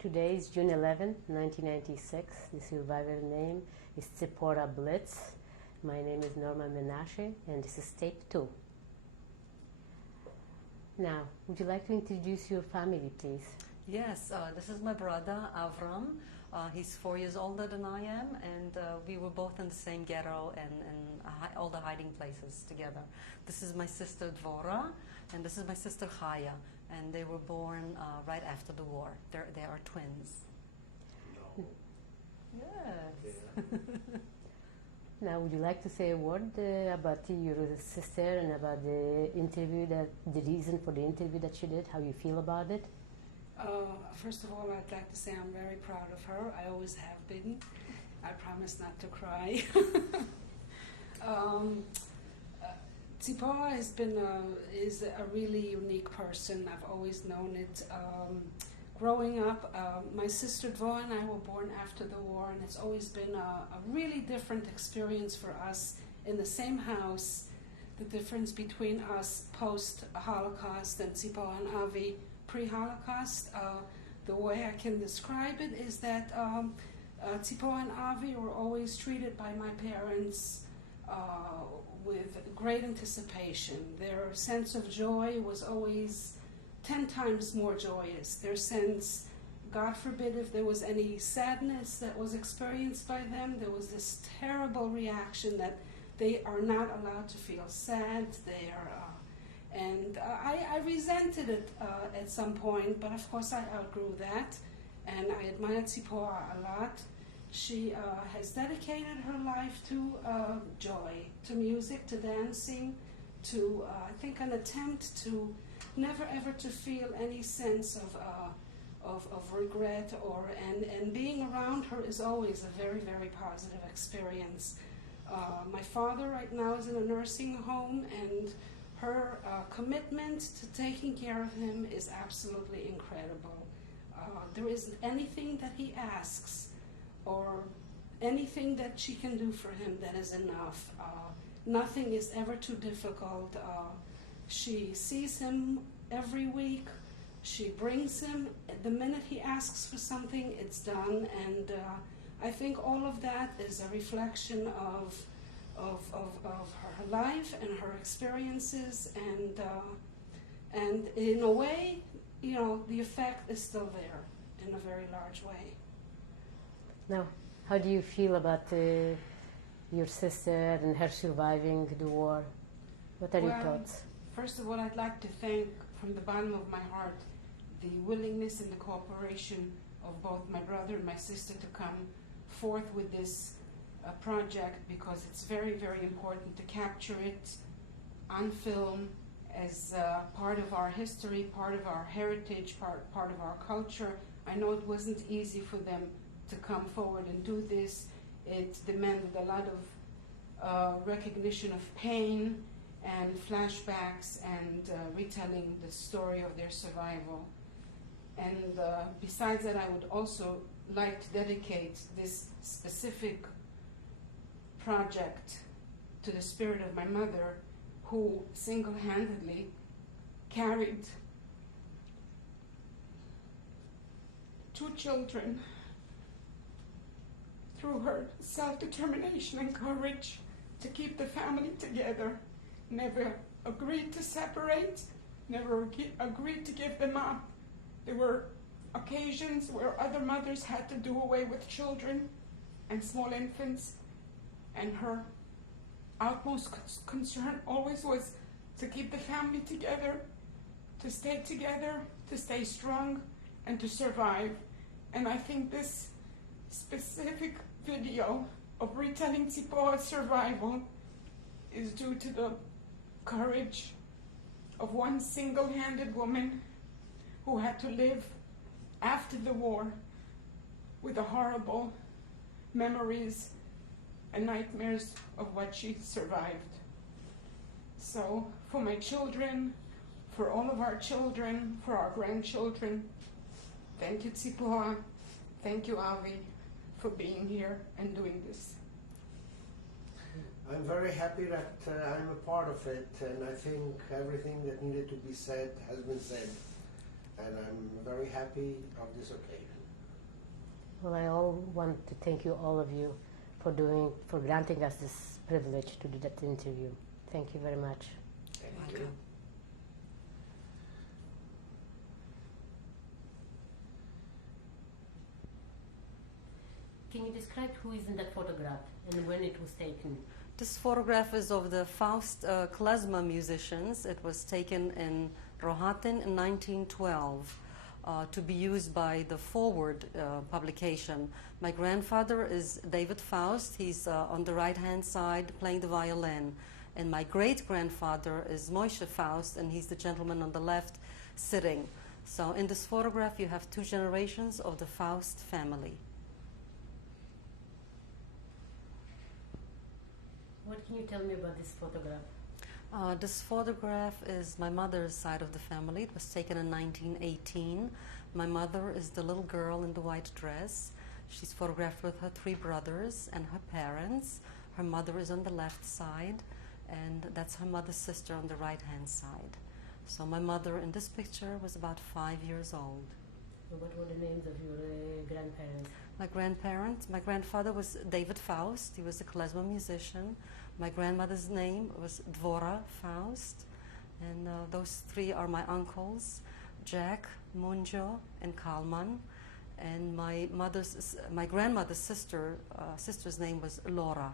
Today is June 11, 1996. The survivor name is Cipora Blitz. My name is Norma Menashe, and this is tape 2. Now, would you like to introduce your family, please? Yes, this is my brother, Avram. He's 4 years older than I am, and we were both in the same ghetto and all the hiding places together. This is my sister, Dvora, and this is my sister, Chaya, and they were born right after the war. They are twins. No. Yes. Yeah. Now, would you like to say a word about your sister and about the interview, the reason for the interview that she did, how you feel about it? First of all, I'd like to say I'm very proud of her. I always have been. I promise not to cry. Cipora is a really unique person. I've always known it. Growing up, my sister Dvora and I were born after the war, and it's always been a really different experience for us in the same house. The difference between us post-Holocaust and Cipora and Avi pre-Holocaust, the way I can describe it is that Cipora and Avi were always treated by my parents with great anticipation. Their sense of joy was always 10 times more joyous. Their sense, God forbid if there was any sadness that was experienced by them, there was this terrible reaction that they are not allowed to feel sad. They are, I resented it at some point, but of course I outgrew that, and I admired Cipora a lot. She has dedicated her life to joy, to music, to dancing, to I think an attempt to never ever to feel any sense of regret and being around her is always a very, very positive experience. My father right now is in a nursing home, and her commitment to taking care of him is absolutely incredible. There isn't anything that he asks or anything that she can do for him that is enough. Nothing is ever too difficult. She sees him every week. She brings him. The minute he asks for something, it's done. And I think all of that is a reflection of her life and her experiences. And in a way, you know, the effect is still there in a very large way. Now, how do you feel about your sister and her surviving the war? What are your thoughts? First of all, I'd like to thank from the bottom of my heart the willingness and the cooperation of both my brother and my sister to come forth with this project, because it's very, very important to capture it on film as part of our history, part of our heritage, part of our culture. I know it wasn't easy for them to come forward and do this. It demanded a lot of recognition of pain and flashbacks and retelling the story of their survival. And besides that, I would also like to dedicate this specific project to the spirit of my mother, who single-handedly carried 2 children through her self-determination and courage to keep the family together, never agreed to separate, never agreed to give them up. There were occasions where other mothers had to do away with children and small infants, and her utmost concern always was to keep the family together, to stay strong, and to survive. And I think this specific video of retelling Cipora's survival is due to the courage of one single-handed woman who had to live after the war with the horrible memories and nightmares of what she survived. So for my children, for all of our children, for our grandchildren, thank you, Cipora, thank you, Avi, for being here and doing this. I'm very happy that I'm a part of it, and I think everything that needed to be said has been said. And I'm very happy of this occasion. Well, I all want to thank you, all of you, for granting us this privilege to do that interview. Thank you very much. Thank you. Can you describe who is in that photograph and when it was taken? This photograph is of the Faust klezmer musicians. It was taken in Rohatyn in 1912 to be used by the Forward publication. My grandfather is David Faust. He's on the right-hand side playing the violin. And my great-grandfather is Moshe Faust, and he's the gentleman on the left sitting. So in this photograph you have two generations of the Faust family. What can you tell me about this photograph? This photograph is my mother's side of the family. It was taken in 1918. My mother is the little girl in the white dress. She's photographed with her three brothers and her parents. Her mother is on the left side, and that's her mother's sister on the right-hand side. So my mother in this picture was about 5 years old. What were the names of your grandparents? My grandfather was David Faust. He was a klezmer musician. My grandmother's name was Dvora Faust. And those three are my uncles, Jack, Munjo, and Kalman. And my grandmother's sister's name was Laura.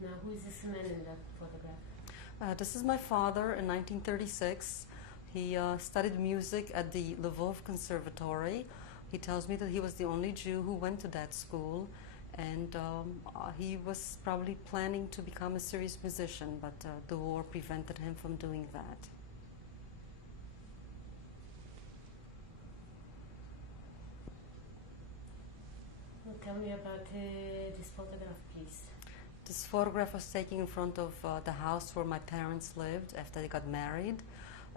Now, who is this man in that photograph? This is my father in 1936. He studied music at the Lvov Conservatory. He tells me that he was the only Jew who went to that school, and he was probably planning to become a serious musician, but the war prevented him from doing that. Well, tell me about this photograph, please. This photograph was taken in front of the house where my parents lived after they got married.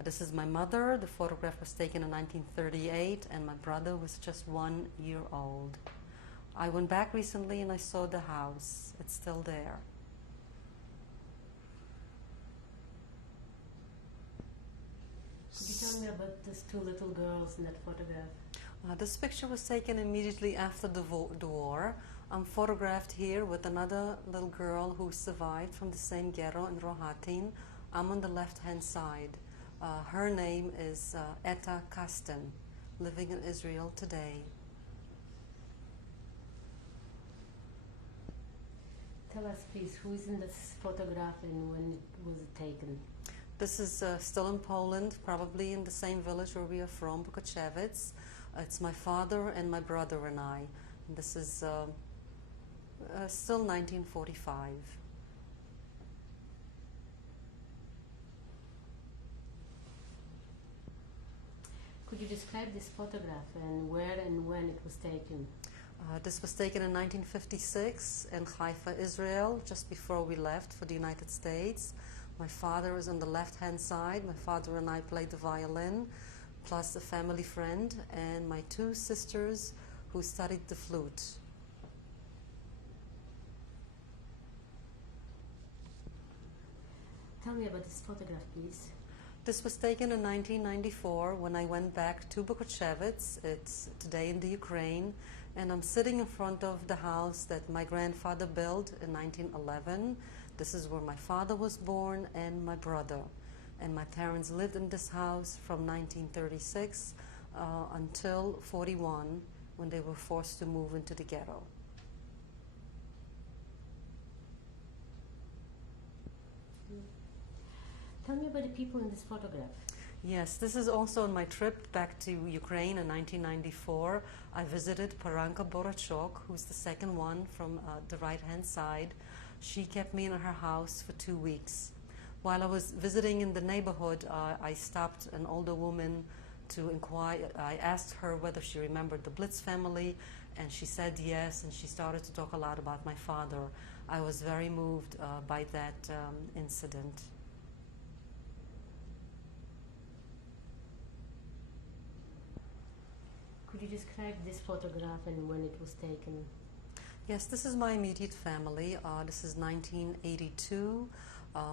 This is my mother. The photograph was taken in 1938, and my brother was just 1 year old. I went back recently and I saw the house. It's still there. Could you tell me about these two little girls in that photograph? This picture was taken immediately after the war. I'm photographed here with another little girl who survived from the same ghetto in Rohatyn. I'm on the left-hand side. Her name is Etta Kasten, living in Israel today. Tell us, please, who is in this photograph and when was it taken? This is still in Poland, probably in the same village where we are from, Bukochevitz. It's my father and my brother and I. And this is still 1945. Could you describe this photograph and where and when it was taken? This was taken in 1956 in Haifa, Israel, just before we left for the United States. My father is on the left-hand side. My father and I played the violin, plus a family friend, and my two sisters who studied the flute. Tell me about this photograph, please. This was taken in 1994 when I went back to Bukochevitz. It's today in the Ukraine, and I'm sitting in front of the house that my grandfather built in 1911. This is where my father was born and my brother. And my parents lived in this house from 1936 until 41, when they were forced to move into the ghetto. Tell me about the people in this photograph. Yes, this is also on my trip back to Ukraine in 1994. I visited Paranka Borachok, who's the second one from the right-hand side. She kept me in her house for 2 weeks. While I was visiting in the neighborhood, I stopped an older woman to inquire. I asked her whether she remembered the Blitz family, and she said yes, and she started to talk a lot about my father. I was very moved by that incident. Could you describe this photograph and when it was taken? Yes, this is my immediate family. This is 1982.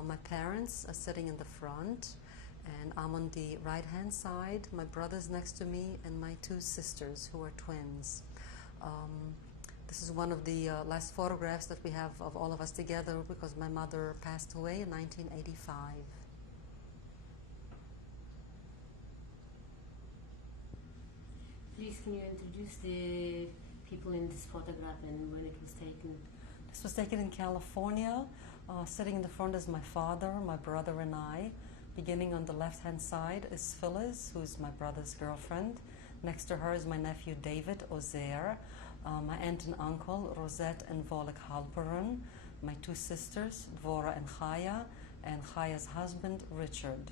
My parents are sitting in the front, and I'm on the right-hand side. My brother's next to me, and my two sisters, who are twins. This is one of the last photographs that we have of all of us together because my mother passed away in 1985. Please, can you introduce the people in this photograph and when it was taken? This was taken in California. Sitting in the front is my father, my brother, and I. Beginning on the left-hand side is Phyllis, who's my brother's girlfriend. Next to her is my nephew David Ozer, my aunt and uncle Rosette and Volek Halperin, my two sisters Dvora and Chaya, and Chaya's husband Richard.